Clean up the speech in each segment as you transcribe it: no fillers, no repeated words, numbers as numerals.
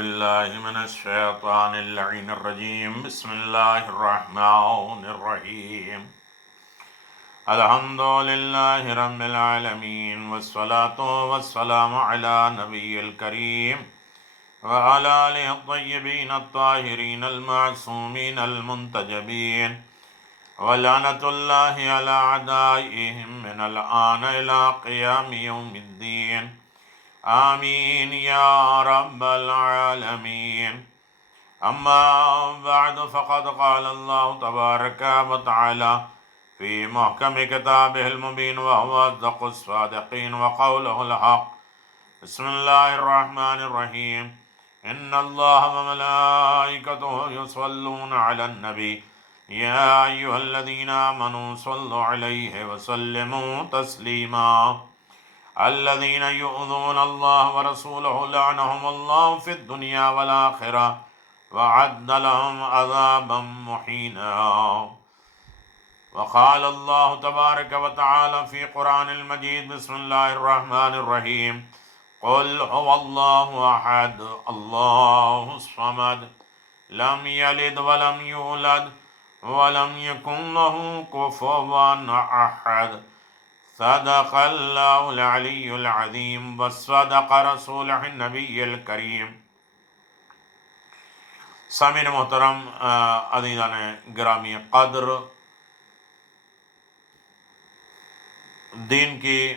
بالله من الشيطان اللعين الرجيم. بسم الله الرحمن الرحيم. الحمد لله رب العالمين، والصلاة والسلام على نبي الكريم وعلى آله الطيبين الطاهرين المعصومين المنتجبين، ولعنة الله على أعدائهم من الآن إلى قيام يوم الدين. آمين يا رب العالمين. أما بعد، فقد قال الله تبارك وتعالى في محكم كتابه المبين وهو أصدق الصادقين وقوله الحق. بسم الله الرحمن الرحيم. إن الله وملائكته يصلون على النبي يا أيها الذين آمنوا صلوا عليه وسلموا تسليما. الذين يؤذون الله ورسوله لعنهم الله في الدنيا والآخرة وعد لهم عذابا مهينا. وقال الله تبارك وتعالى في قرآن المجيد. بسم الله الرحمن الرحيم. قل هو الله أحد الله الصمد لم يلد ولم يولد ولم يكن له كفوا أحد. صدق اللہ العلی العظیم وصدق رسولہ النبی الکریم. سامعین محترم، عزیزان گرامی قدر، دین کی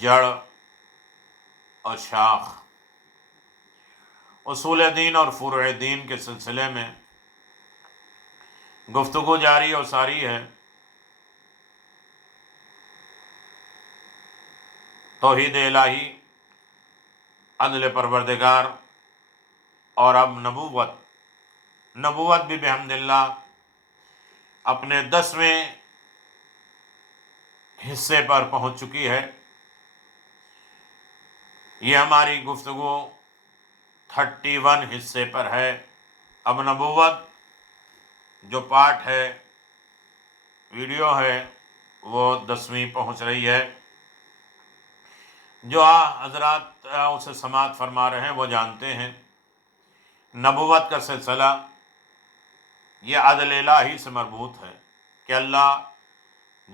جڑ اور شاخ، اصول دین اور فروع دین کے سلسلے میں گفتگو جاری اور ساری ہے. توحید الہی، عدل پروردگار، اور اب نبوت بھی بحمد اللہ اپنے 10ویں حصے پر پہنچ چکی ہے. یہ ہماری گفتگو 31 حصے پر ہے. اب نبوت جو پارٹ ہے، ویڈیو ہے، وہ 10ویں پہنچ رہی ہے. جو حضرات اسے سماعت فرما رہے ہیں وہ جانتے ہیں نبوت کا سلسلہ یہ عدل الہی سے مربوط ہے کہ اللہ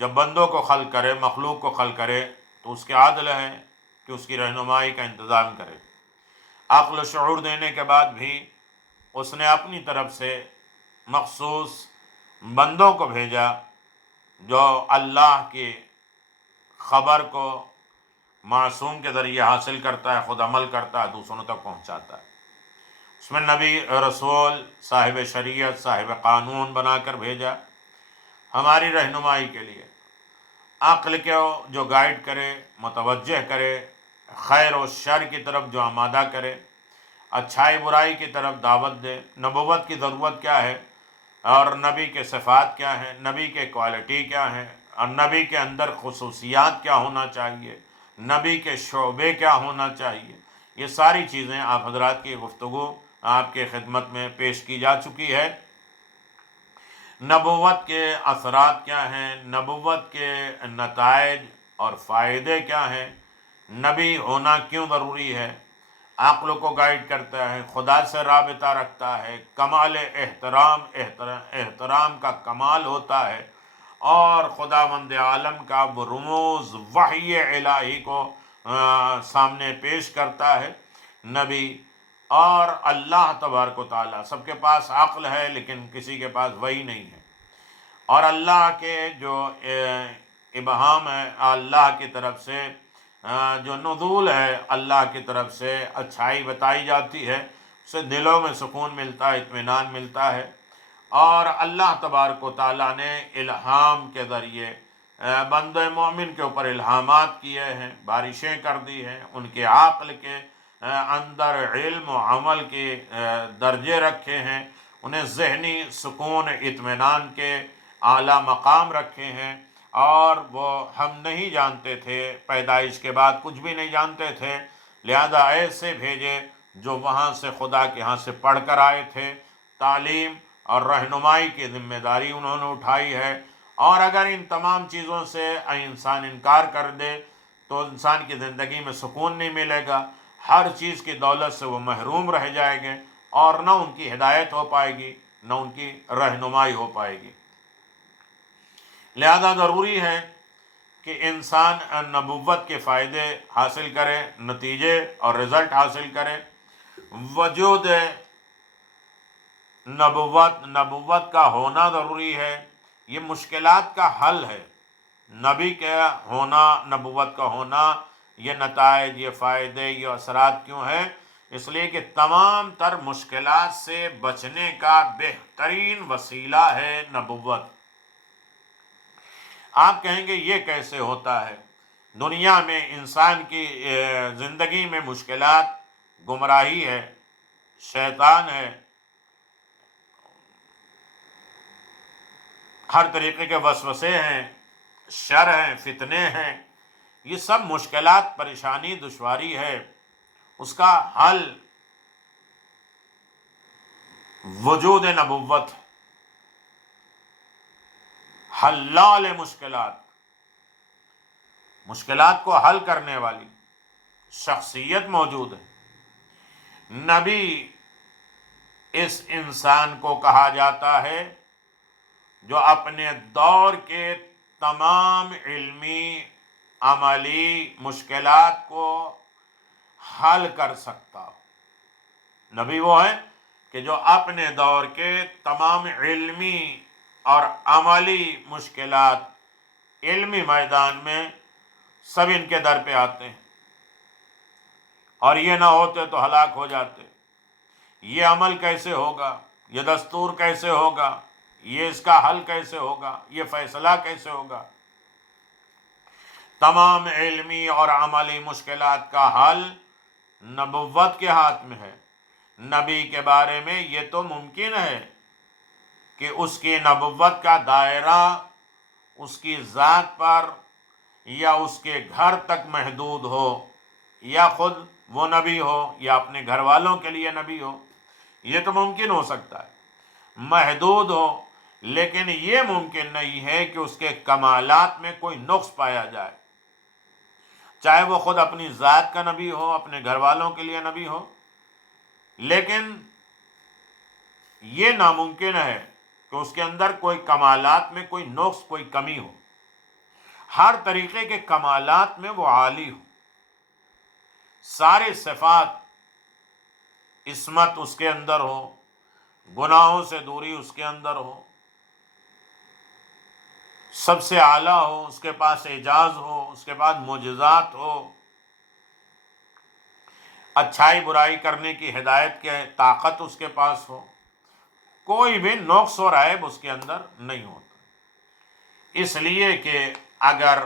جب بندوں کو خلق کرے، مخلوق کو خلق کرے، تو اس کے عدل ہے کہ اس کی رہنمائی کا انتظام کرے. عقل و شعور دینے کے بعد بھی اس نے اپنی طرف سے مخصوص بندوں کو بھیجا جو اللہ کی خبر کو معصوم کے ذریعے حاصل کرتا ہے، خود عمل کرتا ہے، دوسروں تک پہنچاتا ہے. اس میں نبی، رسول، صاحب شریعت، صاحب قانون بنا کر بھیجا ہماری رہنمائی کے لیے. عقل کو جو گائیڈ کرے، متوجہ کرے، خیر و شر کی طرف جو آمادہ کرے، اچھائی برائی کی طرف دعوت دے. نبوت کی ضرورت کیا ہے، اور نبی کے صفات کیا ہیں، نبی کے کوالٹی کیا ہیں، اور نبی کے اندر خصوصیات کیا ہونا چاہیے، نبی کے شعبے کیا ہونا چاہیے، یہ ساری چیزیں آپ حضرات کی گفتگو آپ کے خدمت میں پیش کی جا چکی ہے. نبوت کے اثرات کیا ہیں، نبوت کے نتائج اور فائدے کیا ہیں، نبی ہونا کیوں ضروری ہے، عقل کو گائیڈ کرتا ہے، خدا سے رابطہ رکھتا ہے، کمال احترام کا کمال ہوتا ہے، اور خداوند عالم کا وہ رموز وحی الہی کو سامنے پیش کرتا ہے نبی. اور اللہ تبارک و تعالیٰ، سب کے پاس عقل ہے لیکن کسی کے پاس وحی نہیں ہے. اور اللہ کے جو ابہام ہے، اللہ کی طرف سے جو نزول ہے، اللہ کی طرف سے اچھائی بتائی جاتی ہے، اس سے دلوں میں سکون ملتا ہے، اطمینان ملتا ہے. اور اللہ تبارک و تعالیٰ نے الہام کے ذریعے بندہ مومن کے اوپر الہامات کیے ہیں، بارشیں کر دی ہیں، ان کے عقل کے اندر علم و عمل کے درجے رکھے ہیں، انہیں ذہنی سکون اطمینان کے اعلیٰ مقام رکھے ہیں. اور وہ ہم نہیں جانتے تھے، پیدائش کے بعد کچھ بھی نہیں جانتے تھے، لہذا ایسے بھیجے جو وہاں سے خدا کے ہاں سے پڑھ کر آئے تھے. تعلیم اور رہنمائی کی ذمہ داری انہوں نے اٹھائی ہے. اور اگر ان تمام چیزوں سے انسان انکار کر دے تو انسان کی زندگی میں سکون نہیں ملے گا. ہر چیز کی دولت سے وہ محروم رہ جائیں گے اور نہ ان کی ہدایت ہو پائے گی، نہ ان کی رہنمائی ہو پائے گی۔ لہذا ضروری ہے کہ انسان نبوت کے فائدے حاصل کرے، نتیجے اور رزلٹ حاصل کرے۔ وجود نبوت کا ہونا ضروری ہے، یہ مشکلات کا حل ہے۔ نبی کا ہونا، نبوت کا ہونا، یہ نتائج، یہ فائدے، یہ اثرات کیوں ہیں؟ اس لیے کہ تمام تر مشکلات سے بچنے کا بہترین وسیلہ ہے نبوت۔ آپ کہیں گے یہ کیسے ہوتا ہے؟ دنیا میں انسان کی زندگی میں مشکلات، گمراہی ہے، شیطان ہے، ہر طریقے کے وسوسے ہیں، شر ہیں، فتنے ہیں، یہ سب مشکلات، پریشانی، دشواری ہے۔ اس کا حل وجود نبوت، حلال مشکلات کو حل کرنے والی شخصیت موجود ہے۔ نبی اس انسان کو کہا جاتا ہے جو اپنے دور کے تمام علمی، عملی مشکلات کو حل کر سکتا ہو۔ نبی وہ ہے کہ جو اپنے دور کے تمام علمی اور عملی مشکلات، علمی میدان میں سب ان کے در پہ آتے ہیں، اور یہ نہ ہوتے تو ہلاک ہو جاتے۔ یہ عمل کیسے ہوگا؟ یہ دستور کیسے ہوگا؟ یہ اس کا حل کیسے ہوگا؟ یہ فیصلہ کیسے ہوگا؟ تمام علمی اور عملی مشکلات کا حل نبوت کے ہاتھ میں ہے۔ نبی کے بارے میں یہ تو ممکن ہے کہ اس کی نبوت کا دائرہ اس کی ذات پر یا اس کے گھر تک محدود ہو، یا خود وہ نبی ہو یا اپنے گھر والوں کے لیے نبی ہو، یہ تو ممکن ہو سکتا ہے، محدود ہو۔ لیکن یہ ممکن نہیں ہے کہ اس کے کمالات میں کوئی نقص پایا جائے، چاہے وہ خود اپنی ذات کا نبی ہو، اپنے گھر والوں کے لیے نبی ہو۔ لیکن یہ ناممکن ہے کہ اس کے اندر کوئی کمالات میں کوئی نقص، کوئی کمی ہو، ہر طریقے کے کمالات میں وہ عالی ہو، سارے صفات، عصمت اس کے اندر ہو، گناہوں سے دوری اس کے اندر ہو، سب سے اعلیٰ ہو، اس کے پاس اعجاز ہو، اس کے پاس معجزات ہو، اچھائی برائی کرنے کی ہدایت کی طاقت اس کے پاس ہو، کوئی بھی نقص اور عیب اس کے اندر نہیں ہوتا۔ اس لیے کہ اگر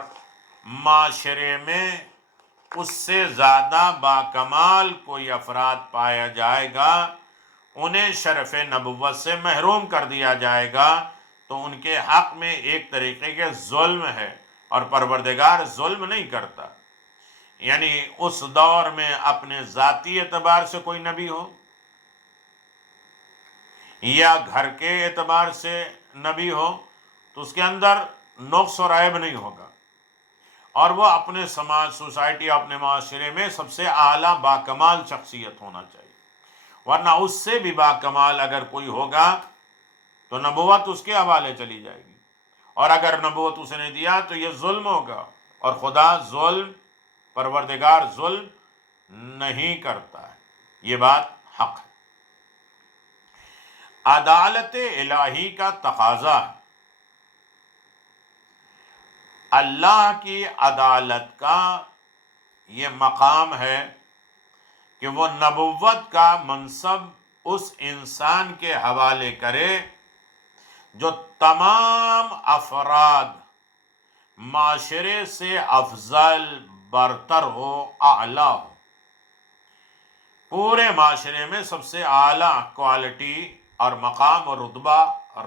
معاشرے میں اس سے زیادہ باکمال کوئی افراد پایا جائے گا، انہیں شرف نبوت سے محروم کر دیا جائے گا، تو ان کے حق میں ایک طریقے کے ظلم ہے، اور پروردگار ظلم نہیں کرتا۔ یعنی اس دور میں اپنے ذاتی اعتبار سے کوئی نبی ہو یا گھر کے اعتبار سے نبی ہو، تو اس کے اندر نقص اور عیب نہیں ہوگا، اور وہ اپنے سماج، سوسائٹی، اپنے معاشرے میں سب سے اعلیٰ باکمال شخصیت ہونا چاہیے۔ ورنہ اس سے بھی باکمال اگر کوئی ہوگا تو نبوت اس کے حوالے چلی جائے گی، اور اگر نبوت اس نے دیا تو یہ ظلم ہوگا، اور خدا ظلم، پروردگار ظلم نہیں کرتا ہے، یہ بات حق ہے۔ عدالت الہی کا تقاضا ہے، اللہ کی عدالت کا یہ مقام ہے کہ وہ نبوت کا منصب اس انسان کے حوالے کرے جو تمام افراد معاشرے سے افضل، برتر ہو، اعلیٰ ہو، پورے معاشرے میں سب سے اعلیٰ کوالٹی اور مقام اور رتبہ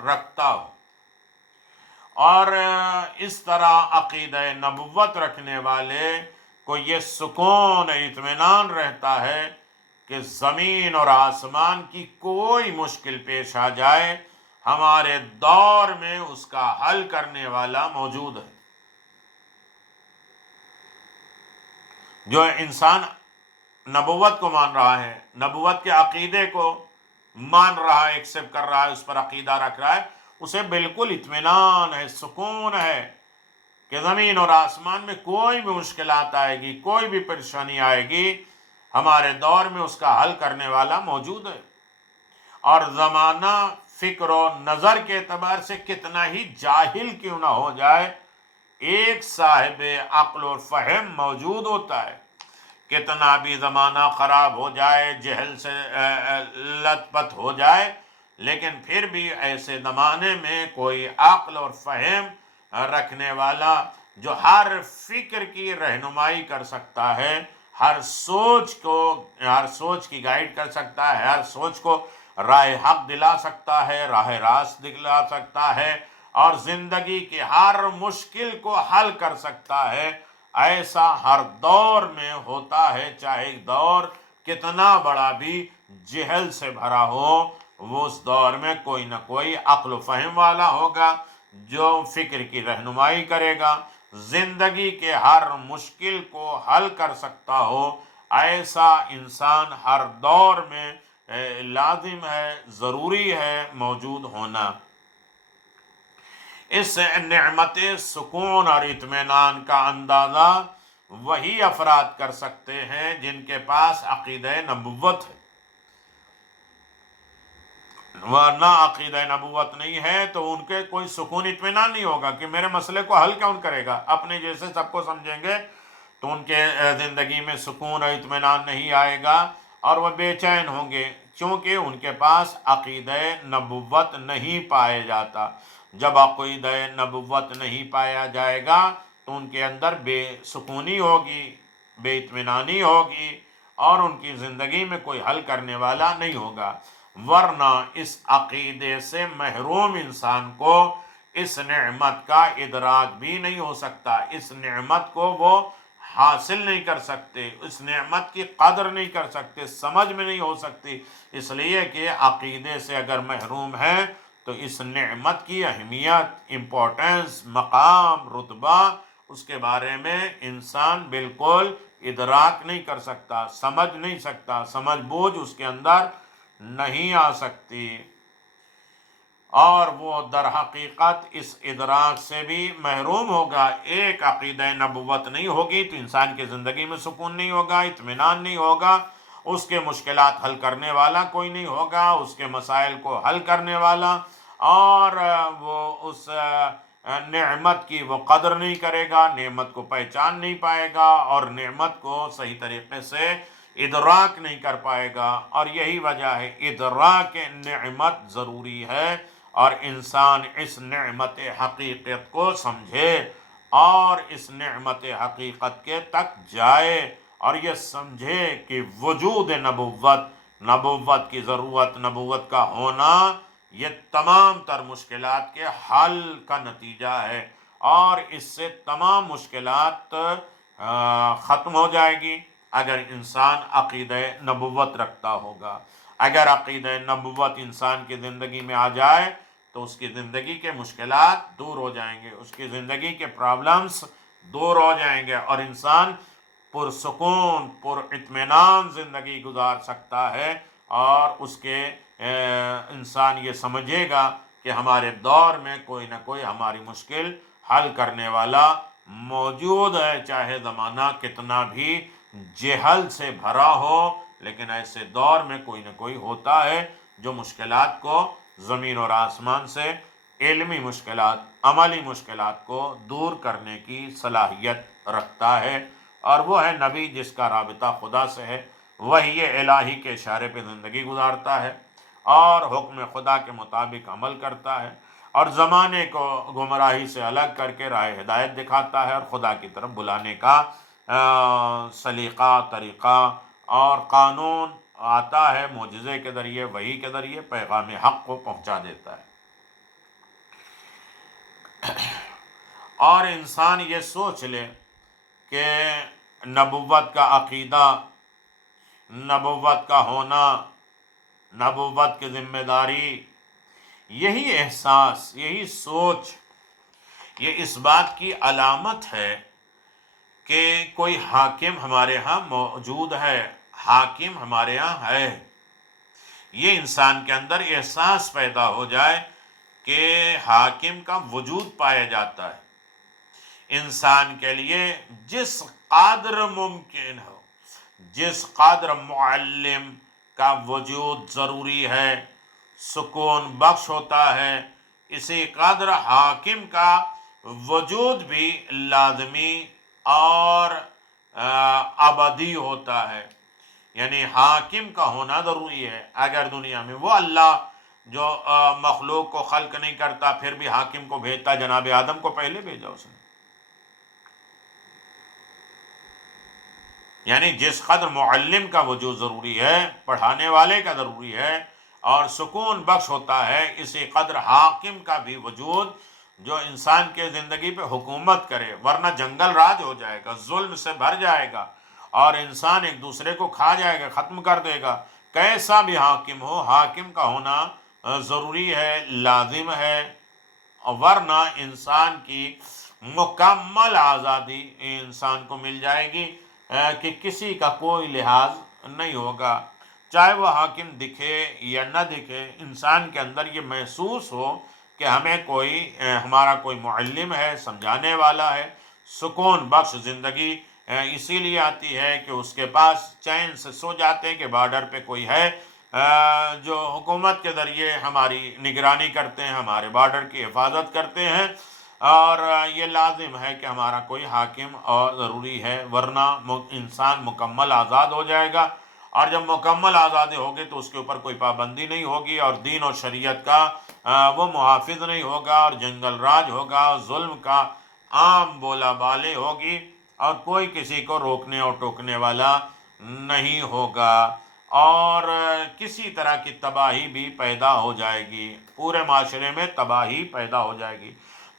رکھتا ہو۔ اور اس طرح عقیدہ نبوت رکھنے والے کو یہ سکون، اطمینان رہتا ہے کہ زمین اور آسمان کی کوئی مشکل پیش آ جائے، ہمارے دور میں اس کا حل کرنے والا موجود ہے۔ جو انسان نبوت کو مان رہا ہے، نبوت کے عقیدے کو مان رہا ہے، ایکسیپٹ کر رہا ہے، اس پر عقیدہ رکھ رہا ہے، اسے بالکل اطمینان ہے، سکون ہے کہ زمین اور آسمان میں کوئی بھی مشکلات آئے گی، کوئی بھی پریشانی آئے گی، ہمارے دور میں اس کا حل کرنے والا موجود ہے۔ اور زمانہ فکر و نظر کے اعتبار سے کتنا ہی جاہل کیوں نہ ہو جائے، ایک صاحب عقل و فہم موجود ہوتا ہے۔ کتنا بھی زمانہ خراب ہو جائے، جہل سے لت پت ہو جائے، لیکن پھر بھی ایسے زمانے میں کوئی عقل اور فہم رکھنے والا جو ہر فکر کی رہنمائی کر سکتا ہے، ہر سوچ کی گائیڈ کر سکتا ہے، ہر سوچ کو راہ حق دلا سکتا ہے، راہ راست دکھلا سکتا ہے، اور زندگی کی ہر مشکل کو حل کر سکتا ہے، ایسا ہر دور میں ہوتا ہے۔ چاہے دور کتنا بڑا بھی جہل سے بھرا ہو، وہ اس دور میں کوئی نہ کوئی عقل و فہم والا ہوگا جو فکر کی رہنمائی کرے گا، زندگی کے ہر مشکل کو حل کر سکتا ہو۔ ایسا انسان ہر دور میں لازم ہے، ضروری ہے موجود ہونا۔ اس نعمت سکون اور اطمینان کا اندازہ وہی افراد کر سکتے ہیں جن کے پاس عقیدہ نبوت ہے، ورنہ عقیدہ نبوت نہیں ہے تو ان کے کوئی سکون اطمینان نہیں ہوگا کہ میرے مسئلے کو حل کون کرے گا۔ اپنے جیسے سب کو سمجھیں گے تو ان کے زندگی میں سکون اور اطمینان نہیں آئے گا، اور وہ بے چین ہوں گے، چونکہ ان کے پاس عقیدہ نبوت نہیں پایا جاتا۔ جب عقیدہ نبوت نہیں پایا جائے گا تو ان کے اندر بے سکونی ہوگی، بے اطمینانی ہوگی، اور ان کی زندگی میں کوئی حل کرنے والا نہیں ہوگا۔ ورنہ اس عقیدے سے محروم انسان کو اس نعمت کا ادراک بھی نہیں ہو سکتا، اس نعمت کو وہ حاصل نہیں کر سکتے، اس نعمت کی قدر نہیں کر سکتے، سمجھ میں نہیں ہو سکتی، اس لیے کہ عقیدے سے اگر محروم ہے تو اس نعمت کی اہمیت، امپورٹنس، مقام، رتبہ، اس کے بارے میں انسان بالکل ادراک نہیں کر سکتا، سمجھ نہیں سکتا، سمجھ بوجھ اس کے اندر نہیں آ سکتی، اور وہ در حقیقت اس ادراک سے بھی محروم ہوگا۔ ایک عقیدہ نبوت نہیں ہوگی تو انسان کی زندگی میں سکون نہیں ہوگا، اطمینان نہیں ہوگا، اس کے مشکلات حل کرنے والا کوئی نہیں ہوگا، اس کے مسائل کو حل کرنے والا، اور وہ اس نعمت کی وہ قدر نہیں کرے گا، نعمت کو پہچان نہیں پائے گا، اور نعمت کو صحیح طریقے سے ادراک نہیں کر پائے گا۔ اور یہی وجہ ہے ادراک نعمت ضروری ہے، اور انسان اس نعمت حقیقت کو سمجھے اور اس نعمت حقیقت کے تک جائے، اور یہ سمجھے کہ وجود نبوت کی ضرورت، نبوت کا ہونا، یہ تمام تر مشکلات کے حل کا نتیجہ ہے، اور اس سے تمام مشکلات ختم ہو جائے گی اگر انسان عقیدہ نبوت رکھتا ہوگا۔ اگر عقیدہ نبوت انسان کی زندگی میں آ جائے تو اس کی زندگی کے مشکلات دور ہو جائیں گے، اس کی زندگی کے پرابلمز دور ہو جائیں گے، اور انسان پرسکون، پر اطمینان زندگی گزار سکتا ہے، اور اس کے انسان یہ سمجھے گا کہ ہمارے دور میں کوئی نہ کوئی ہماری مشکل حل کرنے والا موجود ہے، چاہے زمانہ کتنا بھی جہل سے بھرا ہو، لیکن ایسے دور میں کوئی نہ کوئی ہوتا ہے جو مشکلات کو، زمین اور آسمان سے علمی مشکلات، عملی مشکلات کو دور کرنے کی صلاحیت رکھتا ہے، اور وہ ہے نبی جس کا رابطہ خدا سے ہے، وہی الہی کے اشارے پہ زندگی گزارتا ہے، اور حکم خدا کے مطابق عمل کرتا ہے، اور زمانے کو گمراہی سے الگ کر کے راہ ہدایت دکھاتا ہے، اور خدا کی طرف بلانے کا سلیقہ، طریقہ اور قانون آتا ہے، معجزے کے ذریعے، وحی کے ذریعے پیغام حق کو پہنچا دیتا ہے۔ اور انسان یہ سوچ لے کہ نبوت کا عقیدہ، نبوت کا ہونا، نبوت کی ذمہ داری، یہی احساس، یہی سوچ، یہ اس بات کی علامت ہے کہ کوئی حاکم ہمارے ہاں موجود ہے، حاکم ہمارے یہاں ہے. یہ انسان کے اندر احساس پیدا ہو جائے کہ حاکم کا وجود پایا جاتا ہے. انسان کے لیے جس قدر ممکن ہو، جس قدر معلم کا وجود ضروری ہے، سکون بخش ہوتا ہے، اسی قدر حاکم کا وجود بھی لازمی اور ابدی ہوتا ہے. یعنی حاکم کا ہونا ضروری ہے. اگر دنیا میں وہ اللہ جو مخلوق کو خلق نہیں کرتا پھر بھی حاکم کو بھیجتا، جناب آدم کو پہلے بھیجا اس نے. یعنی جس قدر معلم کا وجود ضروری ہے، پڑھانے والے کا ضروری ہے اور سکون بخش ہوتا ہے، اسی قدر حاکم کا بھی وجود جو انسان کے زندگی پہ حکومت کرے، ورنہ جنگل راج ہو جائے گا، ظلم سے بھر جائے گا اور انسان ایک دوسرے کو کھا جائے گا، ختم کر دے گا. کیسا بھی حاکم ہو، حاکم کا ہونا ضروری ہے، لازم ہے، ورنہ انسان کی مکمل آزادی انسان کو مل جائے گی کہ کسی کا کوئی لحاظ نہیں ہوگا. چاہے وہ حاکم دکھے یا نہ دکھے، انسان کے اندر یہ محسوس ہو کہ ہمیں ہمارا کوئی معلم ہے، سمجھانے والا ہے. سکون بخش زندگی اسی لیے آتی ہے کہ اس کے پاس چین سے سو جاتے ہیں کہ بارڈر پہ کوئی ہے جو حکومت کے ذریعے ہماری نگرانی کرتے ہیں، ہمارے بارڈر کی حفاظت کرتے ہیں، اور یہ لازم ہے کہ ہمارا کوئی حاکم اور ضروری ہے، ورنہ انسان مکمل آزاد ہو جائے گا. اور جب مکمل آزادی ہوگی تو اس کے اوپر کوئی پابندی نہیں ہوگی اور دین اور شریعت کا وہ محافظ نہیں ہوگا اور جنگل راج ہوگا، ظلم کا عام بولا بالے ہوگی اور کوئی کسی کو روکنے اور ٹوکنے والا نہیں ہوگا، اور کسی طرح کی تباہی بھی پیدا ہو جائے گی، پورے معاشرے میں تباہی پیدا ہو جائے گی.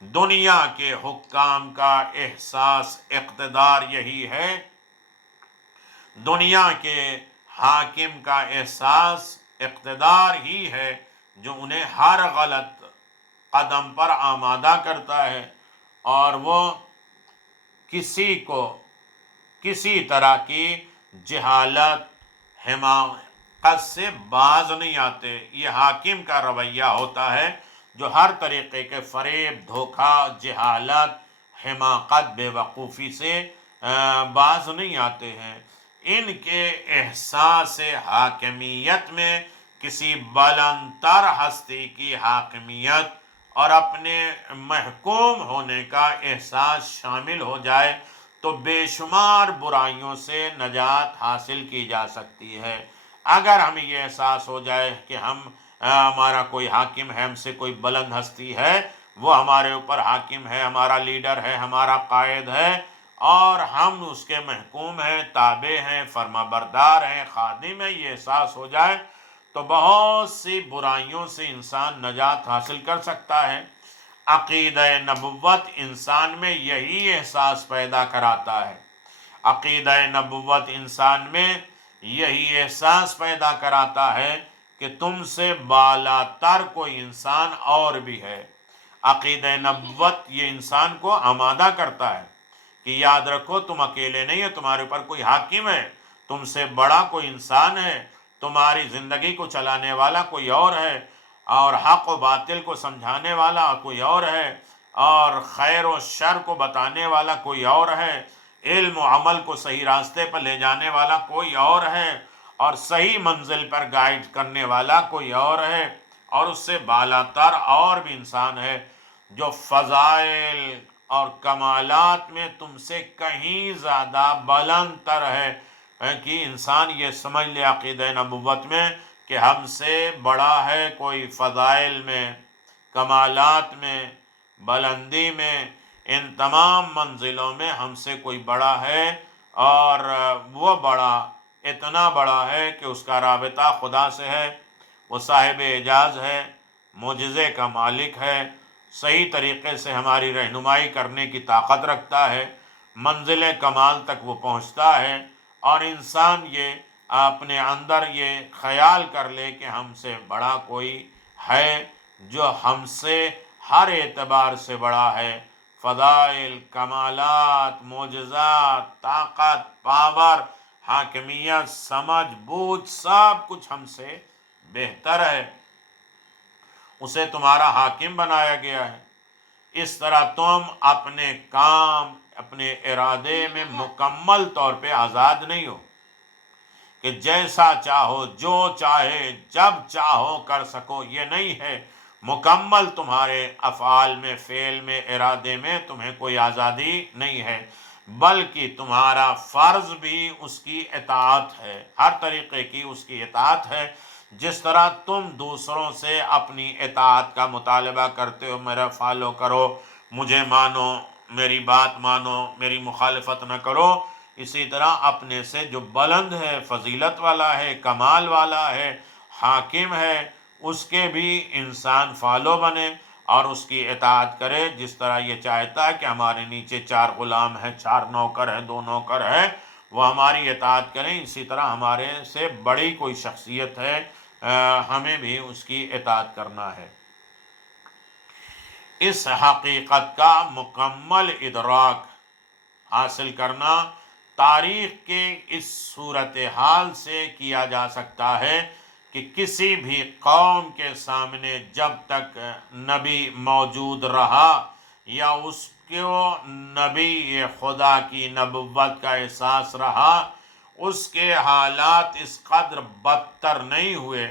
دنیا کے حکام کا احساس اقتدار یہی ہے، دنیا کے حاکم کا احساس اقتدار ہی ہے جو انہیں ہر غلط قدم پر آمادہ کرتا ہے اور وہ کسی کو کسی طرح کی جہالت، حماقت سے باز نہیں آتے. یہ حاکم کا رویہ ہوتا ہے جو ہر طریقے کے فریب، دھوکہ، جہالت، حماقت، بے وقوفی سے باز نہیں آتے ہیں. ان کے احساس حاکمیت میں کسی بلند تر ہستی کی حاکمیت اور اپنے محکوم ہونے کا احساس شامل ہو جائے تو بے شمار برائیوں سے نجات حاصل کی جا سکتی ہے. اگر ہمیں یہ احساس ہو جائے کہ ہمارا کوئی حاکم ہے، ہم سے کوئی بلند ہستی ہے، وہ ہمارے اوپر حاکم ہے، ہمارا لیڈر ہے، ہمارا قائد ہے اور ہم اس کے محکوم ہیں، تابع ہیں، فرما بردار ہیں، خادم ہیں، یہ احساس ہو جائے تو بہت سی برائیوں سے انسان نجات حاصل کر سکتا ہے. عقیدہ نبوت انسان میں یہی احساس پیدا کراتا ہے. عقیدہ نبوت انسان میں یہی احساس پیدا کراتا ہے کہ تم سے بالا تر کوئی انسان اور بھی ہے. عقیدہ نبوت یہ انسان کو آمادہ کرتا ہے کہ یاد رکھو تم اکیلے نہیں ہو، تمہارے اوپر کوئی حاکم ہے، تم سے بڑا کوئی انسان ہے، تمہاری زندگی کو چلانے والا کوئی اور ہے اور حق و باطل کو سمجھانے والا کوئی اور ہے اور خیر و شر کو بتانے والا کوئی اور ہے، علم و عمل کو صحیح راستے پر لے جانے والا کوئی اور ہے اور صحیح منزل پر گائیڈ کرنے والا کوئی اور ہے، اور اس سے بالا تر اور بھی انسان ہے جو فضائل اور کمالات میں تم سے کہیں زیادہ بلند تر ہے. کہ انسان یہ سمجھ لے عقیدہ نبوت میں کہ ہم سے بڑا ہے کوئی، فضائل میں، کمالات میں، بلندی میں، ان تمام منزلوں میں ہم سے کوئی بڑا ہے اور وہ بڑا اتنا بڑا ہے کہ اس کا رابطہ خدا سے ہے، وہ صاحب اعجاز ہے، معجزے کا مالک ہے، صحیح طریقے سے ہماری رہنمائی کرنے کی طاقت رکھتا ہے، منزل کمال تک وہ پہنچتا ہے. اور انسان یہ اپنے اندر یہ خیال کر لے کہ ہم سے بڑا کوئی ہے جو ہم سے ہر اعتبار سے بڑا ہے، فضائل، کمالات، معجزات، طاقت، پاور، حاکمیت، سمجھ بوجھ سب کچھ ہم سے بہتر ہے، اسے تمہارا حاکم بنایا گیا ہے۔ اس طرح تم اپنے کام، اپنے ارادے میں مکمل طور پہ آزاد نہیں ہو کہ جیسا چاہو، جو چاہے، جب چاہو کر سکو، یہ نہیں ہے۔ مکمل تمہارے افعال میں، فعل میں، ارادے میں تمہیں کوئی آزادی نہیں ہے، بلکہ تمہارا فرض بھی اس کی اطاعت ہے، ہر طریقے کی اس کی اطاعت ہے۔ جس طرح تم دوسروں سے اپنی اطاعت کا مطالبہ کرتے ہو، میرا فالو کرو، مجھے مانو، میری بات مانو، میری مخالفت نہ کرو، اسی طرح اپنے سے جو بلند ہے، فضیلت والا ہے، کمال والا ہے، حاکم ہے، اس کے بھی انسان فالو بنے اور اس کی اطاعت کرے۔ جس طرح یہ چاہتا ہے کہ ہمارے نیچے 4 غلام ہیں، 4 نوکر ہیں، 2 نوکر ہیں، وہ ہماری اطاعت کریں، اسی طرح ہمارے سے بڑی کوئی شخصیت ہے، ہمیں بھی اس کی اطاعت کرنا ہے۔ اس حقیقت کا مکمل ادراک حاصل کرنا تاریخ کے اس صورتحال سے کیا جا سکتا ہے کہ کسی بھی قوم کے سامنے جب تک نبی موجود رہا یا اس کو نبی خدا کی نبوت کا احساس رہا، اس کے حالات اس قدر بدتر نہیں ہوئے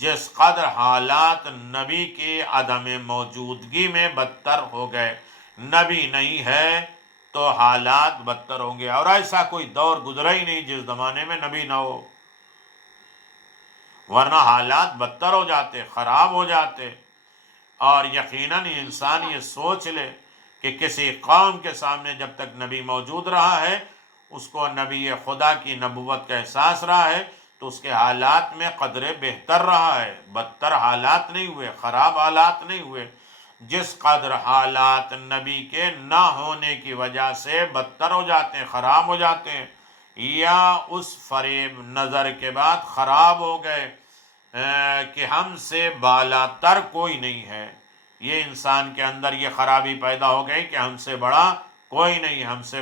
جس قدر حالات نبی کی عدم موجودگی میں بدتر ہو گئے۔ نبی نہیں ہے تو حالات بدتر ہوں گے، اور ایسا کوئی دور گزرا ہی نہیں جس زمانے میں نبی نہ ہو، ورنہ حالات بدتر ہو جاتے، خراب ہو جاتے۔ اور یقیناً انسان یہ سوچ لے کہ کسی قوم کے سامنے جب تک نبی موجود رہا ہے، اس کو نبی خدا کی نبوت کا احساس رہا ہے، تو اس کے حالات میں قدرے بہتر رہا ہے، بدتر حالات نہیں ہوئے، خراب حالات نہیں ہوئے۔ جس قدر حالات نبی کے نہ ہونے کی وجہ سے بدتر ہو جاتے ہیں، خراب ہو جاتے ہیں، یا اس فریب نظر کے بعد خراب ہو گئے کہ ہم سے بالا تر کوئی نہیں ہے، یہ انسان کے اندر یہ خرابی پیدا ہو گئی کہ ہم سے بڑا کوئی نہیں، ہم سے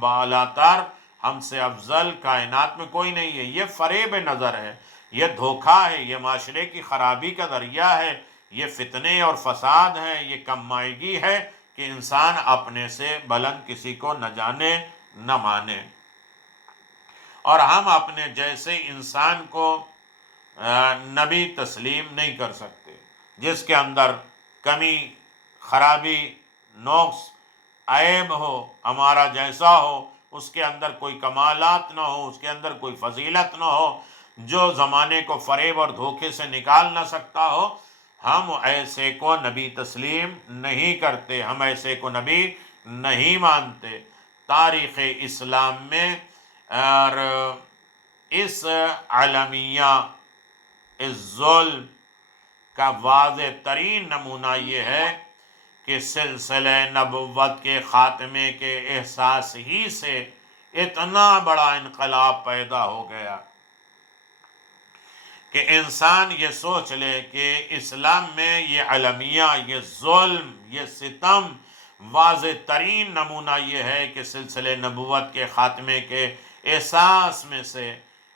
بالا تر، ہم سے افضل کائنات میں کوئی نہیں ہے، یہ فریب نظر ہے، یہ دھوکہ ہے، یہ معاشرے کی خرابی کا ذریعہ ہے، یہ فتنے اور فساد ہے، یہ کم مائگی ہے کہ انسان اپنے سے بلند کسی کو نہ جانے نہ مانے، اور ہم اپنے جیسے انسان کو نبی تسلیم نہیں کر سکتے، جس کے اندر کمی، خرابی، نقص، عیب ہو، ہمارا جیسا ہو، اس کے اندر کوئی کمالات نہ ہو، اس کے اندر کوئی فضیلت نہ ہو، جو زمانے کو فریب اور دھوکے سے نکال نہ سکتا ہو، ہم ایسے کو نبی تسلیم نہیں کرتے، ہم ایسے کو نبی نہیں مانتے۔ تاریخ اسلام میں اور اس عالمیہ، اس ظلم کا واضح ترین نمونہ یہ ہے کہ سلسلہ نبوت کے خاتمے کے احساس ہی سے اتنا بڑا انقلاب پیدا ہو گیا کہ انسان یہ سوچ لے کہ اسلام میں یہ عالمیہ، یہ ظلم، یہ ستم، واضح ترین نمونہ یہ ہے کہ سلسلے نبوت کے خاتمے کے احساس میں سے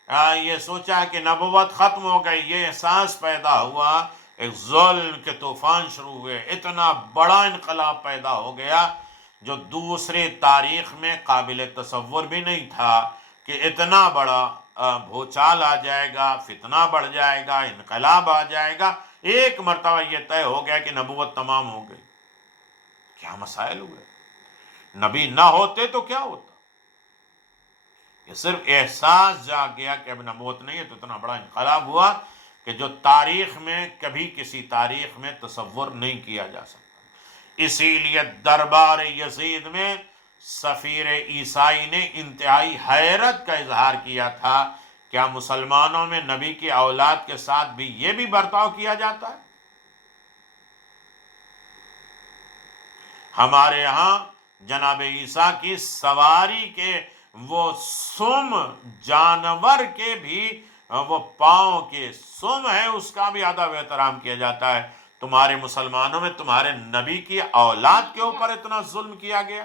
یہ سوچا کہ نبوت ختم ہو گئی، یہ احساس پیدا ہوا، ایک ظلم کے طوفان شروع ہوئے، اتنا بڑا انقلاب پیدا ہو گیا جو دوسری تاریخ میں قابل تصور بھی نہیں تھا کہ اتنا بڑا بھوچال آ جائے گا، فتنہ بڑھ جائے گا، انقلاب آ جائے گا، ایک مرتبہ یہ طے ہو گیا کہ نبوت تمام ہو گئی۔ کیا مسائل ہوئے، نبی نہ ہوتے تو کیا ہوتا؟ یہ صرف احساس جا گیا کہ اب نبوت نہیں ہے، تو اتنا بڑا انقلاب ہوا کہ جو تاریخ میں کبھی کسی تاریخ میں تصور نہیں کیا جا سکتا۔ اسی لیے دربار یزید میں سفیر عیسائی نے انتہائی حیرت کا اظہار کیا تھا، کیا مسلمانوں میں نبی کی اولاد کے ساتھ بھی یہ بھی برتاؤ کیا جاتا ہے؟ ہمارے ہاں جناب عیسیٰ کی سواری کے وہ سم جانور کے بھی وہ پاؤں کے سم ہے، اس کا بھی ادب احترام کیا جاتا ہے۔ تمہارے مسلمانوں میں تمہارے نبی کی اولاد کے اوپر اتنا ظلم کیا گیا،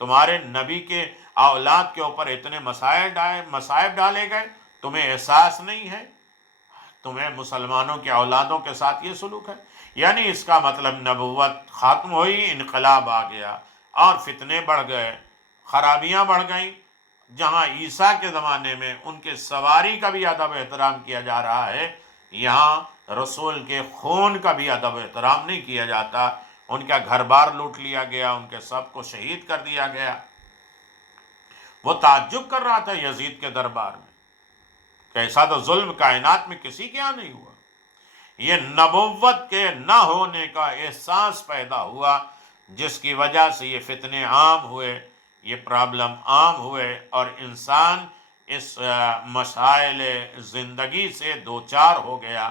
تمہارے نبی کے اولاد کے اوپر اتنے مصائب ڈالے گئے، تمہیں احساس نہیں ہے؟ تمہیں مسلمانوں کے اولادوں کے ساتھ یہ سلوک ہے؟ یعنی اس کا مطلب نبوت ختم ہوئی، انقلاب آ گیا اور فتنے بڑھ گئے، خرابیاں بڑھ گئیں۔ جہاں عیسیٰ کے زمانے میں ان کے سواری کا بھی ادب احترام کیا جا رہا ہے، یہاں رسول کے خون کا بھی ادب احترام نہیں کیا جاتا۔ ان کا گھر بار لوٹ لیا گیا، ان کے سب کو شہید کر دیا گیا۔ وہ تعجب کر رہا تھا یزید کے دربار میں کہ ایسا تو ظلم کائنات میں کسی کے یہاں نہیں ہوا۔ یہ نبوت کے نہ ہونے کا احساس پیدا ہوا، جس کی وجہ سے یہ فتنے عام ہوئے، یہ پرابلم عام ہوئے، اور انسان اس مسائل زندگی سے دوچار ہو گیا،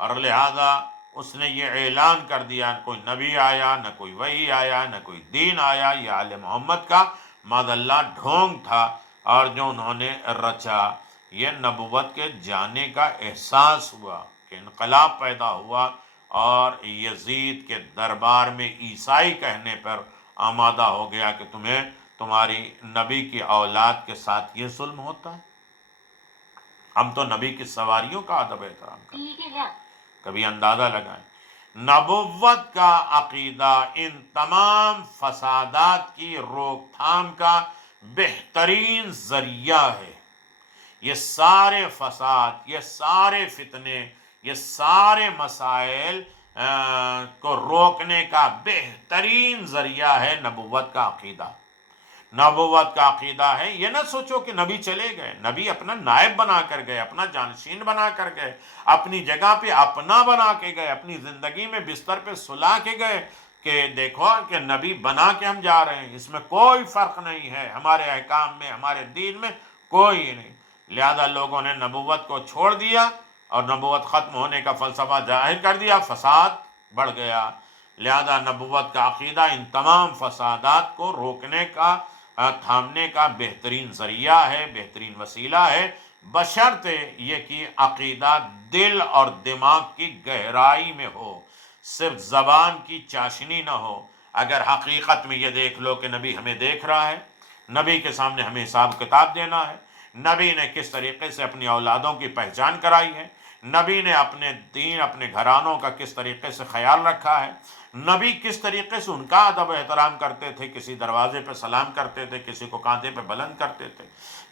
اور لہذا اس نے یہ اعلان کر دیا، کوئی نبی آیا، نہ کوئی وحی آیا، نہ کوئی دین آیا، یہ آل محمد کا معاذ اللہ ڈھونگ تھا، اور جو انہوں نے رچا۔ یہ نبوت کے جانے کا احساس ہوا کہ انقلاب پیدا ہوا، اور یزید کے دربار میں عیسائی کہنے پر آمادہ ہو گیا کہ تمہیں تمہاری نبی کی اولاد کے ساتھ یہ ظلم ہوتا ہے۔ ہم تو نبی کی سواریوں کا ادب احترام کرتے ہیں، کبھی اندازہ لگائیں۔ نبوت کا عقیدہ ان تمام فسادات کی روک تھام کا بہترین ذریعہ ہے۔ یہ سارے فساد، یہ سارے فتنے، یہ سارے مسائل کو روکنے کا بہترین ذریعہ ہے نبوت کا عقیدہ۔ نبوت کا عقیدہ ہے، یہ نہ سوچو کہ نبی چلے گئے، نبی اپنا نائب بنا کر گئے، اپنا جانشین بنا کر گئے، اپنی جگہ پہ اپنا بنا کے گئے، اپنی زندگی میں بستر پہ سلا کے گئے کہ دیکھو کہ نبی بنا کے ہم جا رہے ہیں، اس میں کوئی فرق نہیں ہے، ہمارے احکام میں، ہمارے دین میں کوئی نہیں۔ لہذا لوگوں نے نبوت کو چھوڑ دیا اور نبوت ختم ہونے کا فلسفہ ظاہر کر دیا، فساد بڑھ گیا۔ لہذا نبوت کا عقیدہ ان تمام فسادات کو روکنے کا، تھامنے کا بہترین ذریعہ ہے، بہترین وسیلہ ہے، بشرطے یہ کہ عقیدہ دل اور دماغ کی گہرائی میں ہو، صرف زبان کی چاشنی نہ ہو۔ اگر حقیقت میں یہ دیکھ لو کہ نبی ہمیں دیکھ رہا ہے، نبی کے سامنے ہمیں حساب کتاب دینا ہے، نبی نے کس طریقے سے اپنی اولادوں کی پہچان کرائی ہے، نبی نے اپنے دین، اپنے گھرانوں کا کس طریقے سے خیال رکھا ہے، نبی کس طریقے سے ان کا ادب احترام کرتے تھے، کسی دروازے پہ سلام کرتے تھے، کسی کو کاندھے پہ بلند کرتے تھے،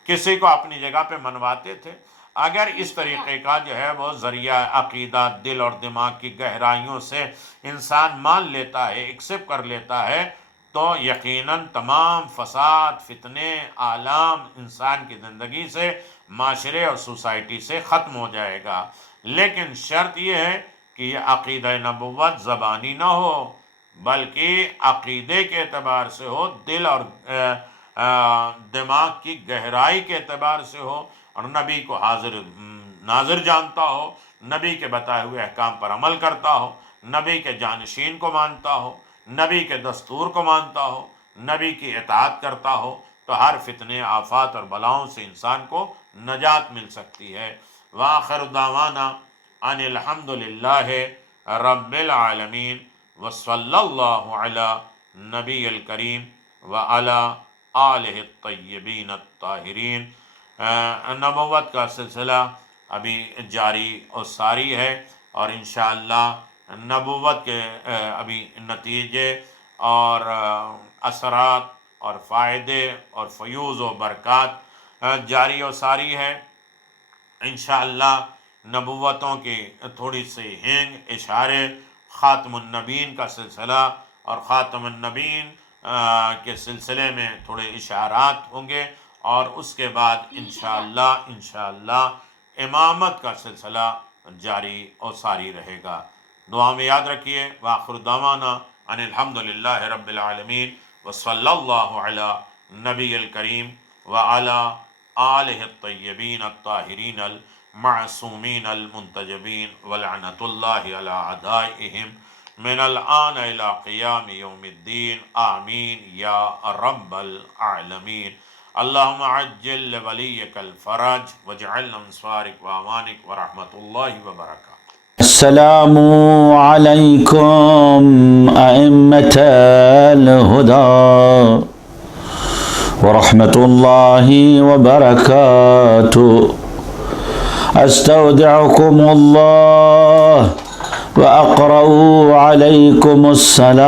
کسی کو اپنی جگہ پہ منواتے تھے۔ اگر اس طریقے کا جو ہے وہ ذریعہ عقیدہ دل اور دماغ کی گہرائیوں سے انسان مان لیتا ہے، ایکسپٹ کر لیتا ہے، تو یقیناً تمام فساد، فتنے، آلام انسان کی زندگی سے، معاشرے اور سوسائٹی سے ختم ہو جائے گا۔ لیکن شرط یہ ہے کہ یہ عقیدہ نبوت زبانی نہ ہو، بلکہ عقیدے کے اعتبار سے ہو، دل اور دماغ کی گہرائی کے اعتبار سے ہو، اور نبی کو حاضر ناظر جانتا ہو، نبی کے بتائے ہوئے احکام پر عمل کرتا ہو، نبی کے جانشین کو مانتا ہو، نبی کے دستور کو مانتا ہو، نبی کی اطاعت کرتا ہو، تو ہر فتنے، آفات اور بلاؤں سے انسان کو نجات مل سکتی ہے۔ وآخر دعوانا ان الحمد للہ رب العالمین، وصلی اللہ علی نبی الکریم وعلی آلہ الطیبین الطاہرین۔ نبوت کا سلسلہ ابھی جاری اور ساری ہے، اور انشاءاللہ نبوت کے ابھی نتیجے اور اثرات اور فائدے اور فیوز و برکات جاری و ساری ہے۔ انشاءاللہ نبوتوں کی تھوڑی سی ہینگ، اشارے، خاتم النبیین کا سلسلہ اور خاتم النبیین کے سلسلے میں تھوڑے اشارات ہوں گے، اور اس کے بعد انشاءاللہ امامت کا سلسلہ جاری اور ساری رہے گا۔ دعا میں یاد رکھیے، وآخر دعوانا ان الحمدللہ رب العالمین، وصلی اللہ علی نبی الکریم وعلی آلہ الطیبین الطاہرین المعصومین المنتجبین، ولعنۃ اللہ علی اعدائہم من الآن الی قیام یوم الدین، آمین یا رب العالمین۔ اللہم عجل لولیک الفرج، واجعل انصارک واعوانک ورحمۃ اللہ وبرکاتہ۔ السلام علیکم ائمة الہدی ورحمة الله وبركاته. استودعكم الله وأقرأ عليكم السلام.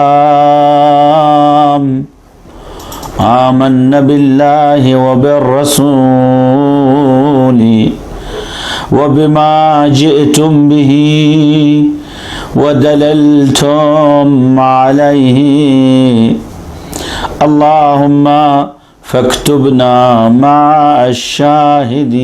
آمنا بالله وبالرسول وبما جئتم به ودللتم عليه. اللهم فاكتبنا مع الشاهدين.